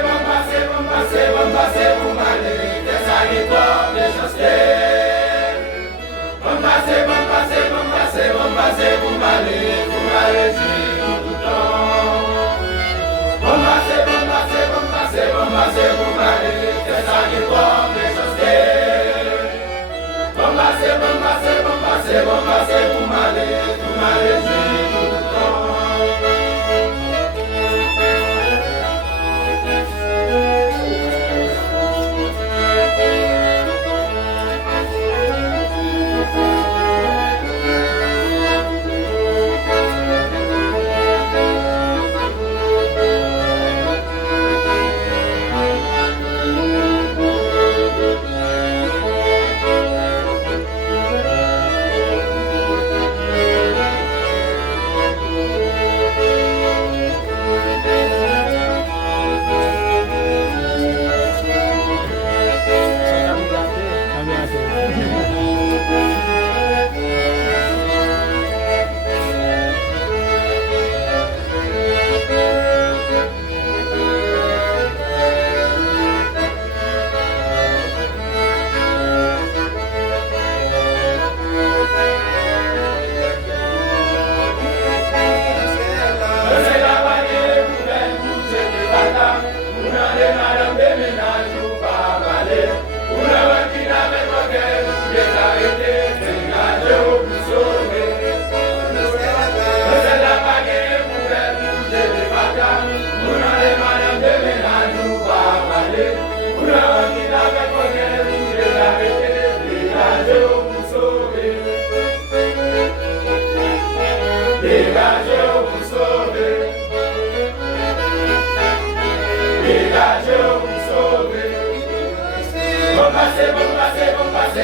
vamos passer pour m'aller, des agricoles, des chasseurs. Vamos passer pour m'aller sur tout le temps. Vamos passer pour m'aller, des agricoles, des chasseurs. Vamos passer pour m'aller sur tout le temps.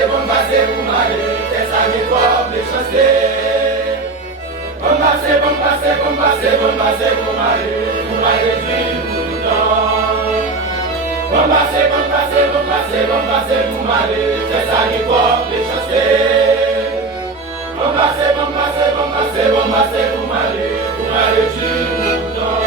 Vamos passer pour m'aller, des agricoles, des chasseurs. Vamos passer pour m'aller sur tout le temps. Vamos passer pour m'aller, des agricoles, des chasseurs. Vamos passer pour m'aller sur tout le temps.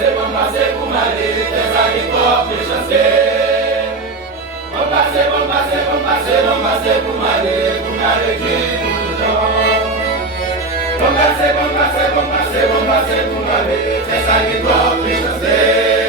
Vamos passer pour m'aller, des agricoles, des chasseurs. Vamos passer pour m'aller sur tout le temps. Vamos passer pour m'aller, des agricoles, des chasseurs.